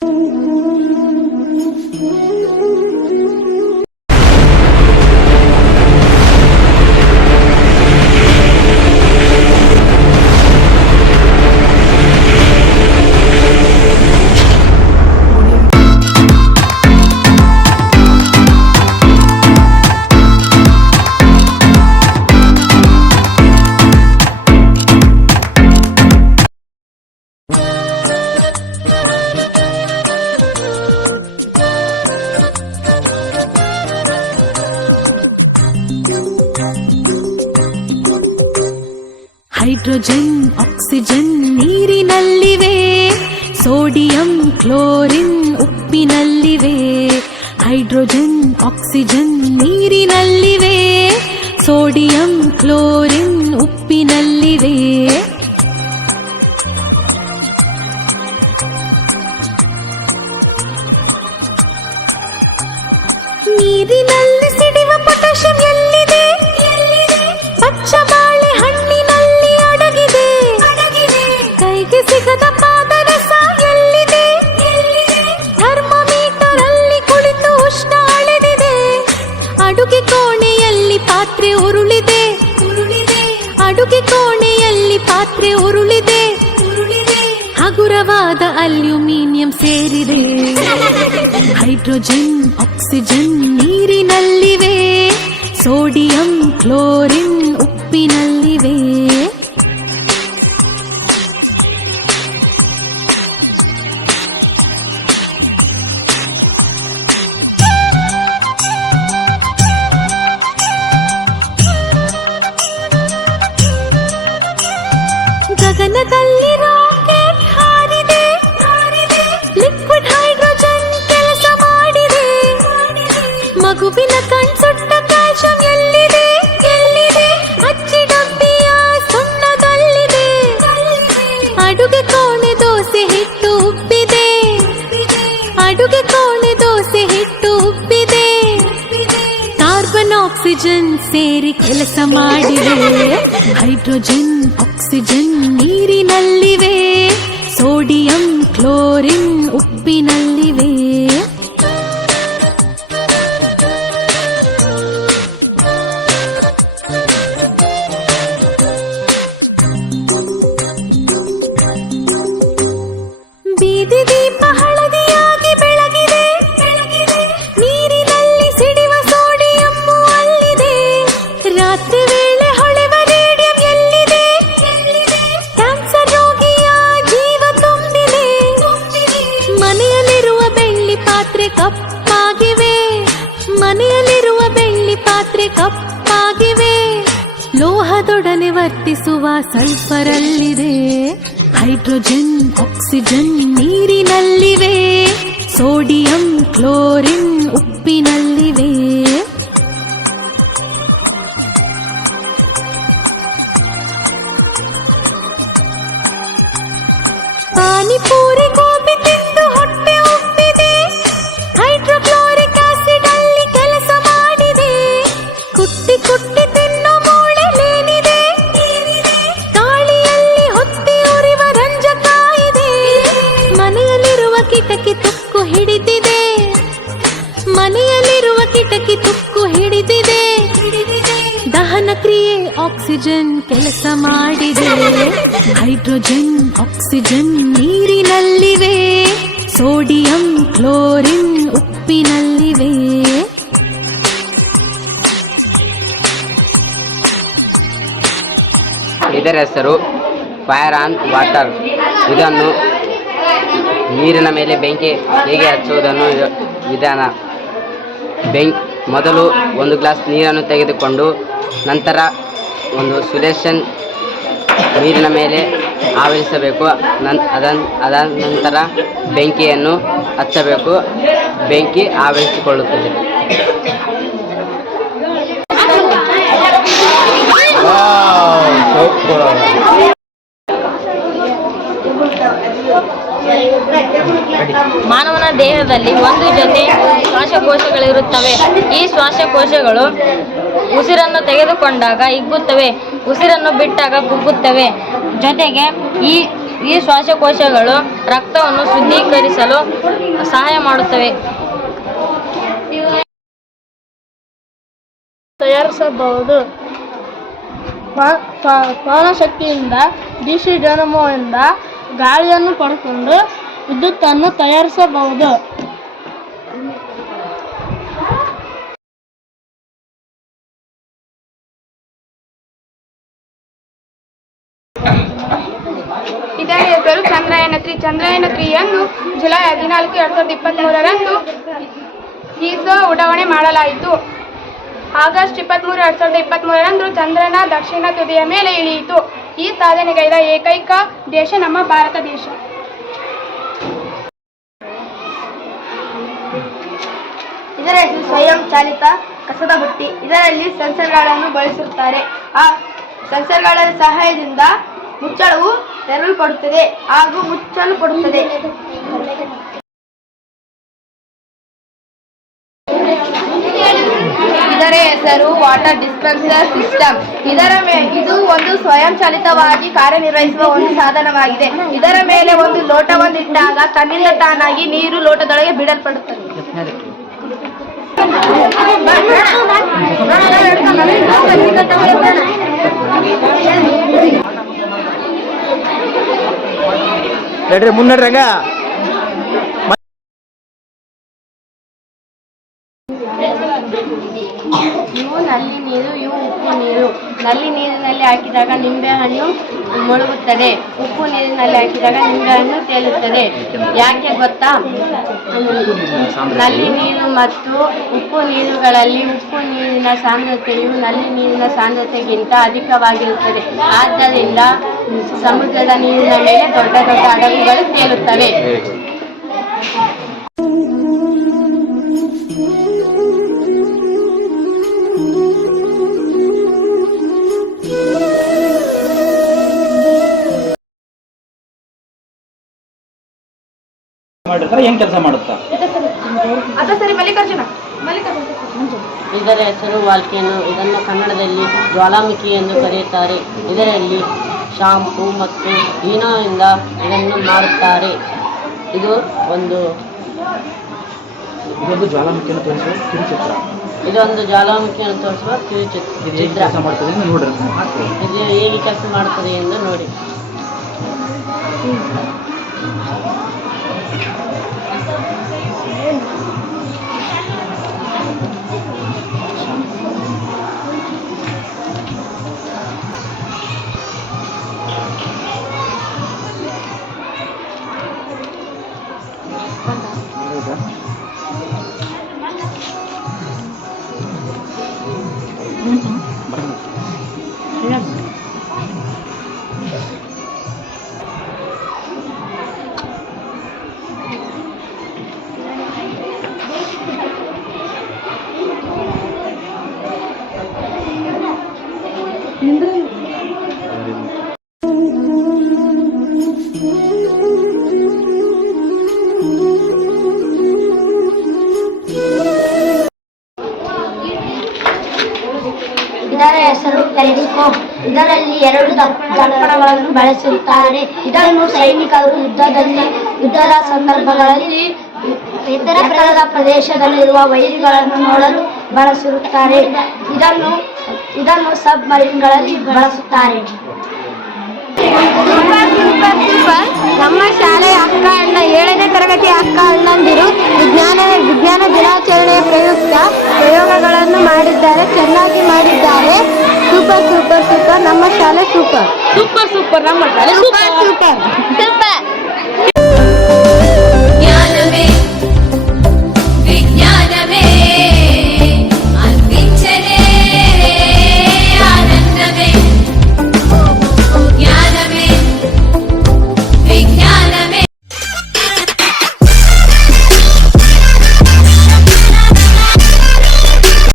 Thank you. Hydrogen oxygen ನೀರಿನಲ್ಲಿವೆ. Sodium chlorine ಉಪ್ಪಿನಲ್ಲಿವೆ. Hydrogen oxygen ನೀರಿನಲ್ಲಿವೆ. ಸೋಡಿಯಂ ಕ್ಲೋರಿನ್ ಕೈಗೆ ಸಿಗದ ಪಾದರಸ ಎಲ್ಲಿದೆ? ಥರ್ಮೋಮೀಟರ್ ಅಲ್ಲಿ ಕುಳಿತು ಉಷ್ಣ ಅಳೆದಿದೆ ಅಡುಗೆ ಕೋಣೆಯಲ್ಲಿ ಪಾತ್ರೆ ಉರುಳಿದೆ. ಅಡುಗೆ ಕೋಣೆಯಲ್ಲಿ ಪಾತ್ರೆ ಉರುಳಿದೆ. ಹಗುರವಾದ ಅಲ್ಯೂಮಿನಿಯಂ ಸೇರಿದೆ. ಹೈಡ್ರೋಜನ್, ಆಕ್ಸಿಜನ್ ನೀರಿನಲ್ಲಿವೆ. ಸೋಡಿಯಂ, ಕ್ಲೋರಿನ್ ಆಕ್ಸಿಜನ್ ಸೇರಿ ಕೆಲಸ ಮಾಡಿವೆ. ಹೈಡ್ರೋಜನ್ ಆಕ್ಸಿಜನ್ ನೀರಿನಲ್ಲಿವೆ. ಸೋಡಿಯಂ ಕ್ಲೋರಿನ್ ಪಾತ್ರೆ ಕಪ್ಪಾಗಿವೆ. ಮನೆಯಲ್ಲಿರುವ ಬೆಳ್ಳಿ ಪಾತ್ರೆ ಕಪ್ಪಾಗಿವೆ. ಲೋಹದೊಡನೆ ವರ್ತಿಸುವ ಸಲ್ಫರಲ್ಲಿದೆ. ಹೈಡ್ರೋಜನ್, ಆಕ್ಸಿಜನ್ ನೀರಿನಲ್ಲಿವೆ. ಸೋಡಿಯಂ, ಕ್ಲೋರಿನ್ ಉಪ್ಪಿನಲ್ಲಿವೆ. ಕುಟ್ಟಿ ಕುಟ್ಟಿ ತಿನ್ನೋ ಮೂಳೆಲೇನಿದೆ ಗಾಳಿಯಲ್ಲಿ ಹೊತ್ತಿ ಉರಿವ ರಂಜಕ ಇದೆ ಮನೆಯಲ್ಲಿರುವ ಕಿಟಕಿ ತುಕ್ಕು ಹಿಡಿದಿದೆ. ಮನೆಯಲ್ಲಿರುವ ಕಿಟಕಿ ತುಕ್ಕು ಹಿಡಿದಿದೆ. ದಹನ ಕ್ರಿಯೆ ಆಕ್ಸಿಜನ್ ಕೆಲಸ ಮಾಡಿದೆ. ಹೈಡ್ರೋಜನ್, ಆಕ್ಸಿಜನ್ ನೀರಿನಲ್ಲಿವೆ. ಸೋಡಿಯಂ, ಕ್ಲೋರಿನ್ ಉಪ್ಪಿನಲ್ಲಿವೆ. ಇದರ ಹೆಸರು ಫೈರ್ ಆನ್ ವಾಟರ್. ಇದನ್ನು ನೀರಿನ ಮೇಲೆ ಬೆಂಕಿ ಹೇಗೆ ಹಚ್ಚುವುದನ್ನು ವಿಧಾನ. ಬೆಂಕ್ ಮೊದಲು ಒಂದು ಗ್ಲಾಸ್ ನೀರನ್ನು ತೆಗೆದುಕೊಂಡು ನಂತರ ಒಂದು ಸುಲೇಷನ್ ನೀರಿನ ಮೇಲೆ ಆವರಿಸಬೇಕು. ನನ್, ಅದನ್, ಅದಾದ ನಂತರ ಬೆಂಕಿಯನ್ನು ಹಚ್ಚಬೇಕು. ಬೆಂಕಿ ಆವರಿಸಿಕೊಳ್ಳುತ್ತದೆ. ಮಾನವನ ದೇಹದಲ್ಲಿ ಒಂದು ಜೊತೆ ಶ್ವಾಸಕೋಶಗಳಿರುತ್ತವೆ. ಈ ಶ್ವಾಸಕೋಶಗಳು ಉಸಿರನ್ನು ತೆಗೆದುಕೊಂಡಾಗ ಹಿಗ್ಗುತ್ತವೆ, ಉಸಿರನ್ನು ಬಿಟ್ಟಾಗ ಕುಗ್ಗುತ್ತವೆ. ಜೊತೆಗೆ ಈ ಈ ಶ್ವಾಸಕೋಶಗಳು ರಕ್ತವನ್ನು ಶುದ್ಧೀಕರಿಸಲು ಸಹಾಯ ಮಾಡುತ್ತವೆ. ತಯಾರಿಸಬಹುದು. ಪ- ಡಿ ಸಿ ಡಿನಮೋಯಿಂದ ಗಾಳಿಯನ್ನು ಪಡ್ಕೊಂಡು ವಿದ್ಯುತ್ತನ್ನು ತಯಾರಿಸಬಹುದು. ಇದರ ಹೆಸರು ಚಂದ್ರಯಾನ ತ್ರೀ ಚಂದ್ರಯಾನ ತ್ರೀಯನ್ನು ಜುಲೈ ಹದಿನಾಲ್ಕು, ಎರಡ್ ಸಾವಿರದ ಇಪ್ಪತ್ತ್ಮೂರರಂದು ಈಸೋ ಉಡಾವಣೆ ಮಾಡಲಾಯಿತು. ಆಗಸ್ಟ್ ಇಪ್ಪತ್ತ್ಮೂರು ಎರಡ್ ಸಾವಿರದ ಇಪ್ಪತ್ತ್ಮೂರರಂದು ಚಂದ್ರನ ದಕ್ಷಿಣ ತುದಿಯ ಮೇಲೆ ಇಳಿಯಿತು. ಈ ಸಾಧನೆಗೈದ ಏಕೈಕ ದೇಶ ನಮ್ಮ ಭಾರತ ದೇಶ. ಇದರ ಹೆಸರು ಸ್ವಯಂ ಚಾಲಿತ ಕಸದ ಬುಟ್ಟಿ. ಇದರಲ್ಲಿ ಸೆನ್ಸರ್ಗಳನ್ನು ಬಳಸುತ್ತಾರೆ. ಆ ಸೆನ್ಸರ್ಗಳ ಸಹಾಯದಿಂದ ಮುಚ್ಚಳವು ತೆರಲ್ಪಡುತ್ತದೆ ಹಾಗೂ ಮುಚ್ಚಲ್ಪಡುತ್ತದೆ. ಹೆಸರು ವಾಟರ್ ಡಿಸ್ಪೆನ್ಸರ್ ಸಿಸ್ಟಮ್. ಇದರ ಮೇ, ಇದು ಒಂದು ಸ್ವಯಂಚಾಲಿತವಾಗಿ ಕಾರ್ಯನಿರ್ವಹಿಸುವ ಒಂದು ಸಾಧನವಾಗಿದೆ. ಇದರ ಮೇಲೆ ಒಂದು ಲೋಟವನ್ನು ಇಟ್ಟಾಗ ತನ್ನಿಂದ ತಾನಾಗಿ ನೀರು ಲೋಟದೊಳಗೆ ಬಿಡಲ್ಪಡುತ್ತದೆ. ನಡ್ರಿ ಇವು ನಲ್ಲಿ ನೀರು, ಇವು ಉಪ್ಪು ನೀರು. ನಲ್ಲಿ ನೀರಿನಲ್ಲಿ ಹಾಕಿದಾಗ ನಿಂಬೆಹಣ್ಣು ಮುಳುಗುತ್ತದೆ. ಉಪ್ಪು ನೀರಿನಲ್ಲಿ ಹಾಕಿದಾಗ ನಿಂಬೆಹಣ್ಣು ತೇಲುತ್ತದೆ. ಯಾಕೆ ಗೊತ್ತಾ? ನಲ್ಲಿ ನೀರು ಮತ್ತು ಉಪ್ಪು ನೀರುಗಳಲ್ಲಿ ಉಪ್ಪು ನೀರಿನ ಸಾಂದ್ರತೆಯು ನಲ್ಲಿ ನೀರಿನ ಸಾಂದ್ರತೆಗಿಂತ ಅಧಿಕವಾಗಿರುತ್ತದೆ. ಆದ್ದರಿಂದ ಸಮುದ್ರದ ನೀರಿನ ಮೇಲೆ ದೊಡ್ಡ ದೊಡ್ಡ ಹಡಗುಗಳು ತೇಲುತ್ತವೆ. ಮಾಡಿರ್ತಾರೆ ಏನ್ ಕೆಲಸ ಮಾಡುತ್ತಾ? ಅದ ಸರಿ ಮಲ್ಲಿಕಾರ್ಜುನ. ಮಲ್ಲಿಕಾರ್ಜುನ ಇದರ ಹೆಸರು ವಾಲ್ಕೇನು ಇದನ್ನು ಕನ್ನಡದಲ್ಲಿ ಜ್ವಾಲಾಮುಖಿ ಎಂದು ಕರೆಯುತ್ತಾರೆ. ಇದರಲ್ಲಿ ಶಾಂಪು ಮತ್ತು ಹೀನೋಯಿಂದ ಇದನ್ನು ಮಾಡುತ್ತಾರೆ ಇದು ಒಂದು ಇದೊಂದು ಜ್ವಾಲಾಮುಖಿಯನ್ನು ತೋರಿಸುವ ಕಿರುಚಿತ್ರ. ಇದೊಂದು ಜ್ವಾಲಾಮುಖಿಯನ್ನು ತೋರಿಸುವ ಕಿರುಚಿತ್ರ. ಇದು ಹೇಗೆ ಕೆಲಸ ಮಾಡ್ತದೆ ಅಂತ ನೋಡ್ರಿ. ಇದು ಹೇಗೆ ಕೆಲಸ ಮಾಡುತ್ತದೆ ಎಂದು ನೋಡಿ. Thank you. ಇದರ ಹೆಸರು ಟೆಲಿಸ್ಕೋಪ್ ಇದರಲ್ಲಿ ಎರಡು ದರ್ಪಣಗಳನ್ನು ಬಳಸುತ್ತಾರೆ. ಇದನ್ನು ಸೈನಿಕರು ಯುದ್ಧದಲ್ಲಿ, ಯುದ್ಧದ ಸಂದರ್ಭಗಳಲ್ಲಿ ಎತ್ತರದ ಪ್ರದೇಶದಲ್ಲಿರುವ ವೈರಿಗಳನ್ನು ನೋಡಲು ಬಳಸಿರುತ್ತಾರೆ ಇದನ್ನು ಇದನ್ನು ಸಬ್ ಮರೀನ್ಗಳಲ್ಲಿ ಬಳಸುತ್ತಾರೆ. ನಮ್ಮ ಶಾಲೆಯ ಅಕ್ಕ ಅಣ್ಣ ಏಳನೇ ತರಗತಿ ಅಕ್ಕ ಅಣ್ಣಂದಿರು ವಿಜ್ಞಾನ ವಿಜ್ಞಾನ ದಿನಾಚರಣೆಯ ಪ್ರಯುಕ್ತ ಪ್ರಯೋಗಗಳನ್ನು ಮಾಡಿದ್ದಾರೆ ಚೆನ್ನಾಗಿ ಮಾಡಿದ್ದಾರೆ. Super super super. ನಮ್ಮ ಶಾಲೆ ಸೂಪರ್. Super super. ನಮ್ಮ ಸೂಪರ್. ಸೂಪರ್. ಸೂಪರ್.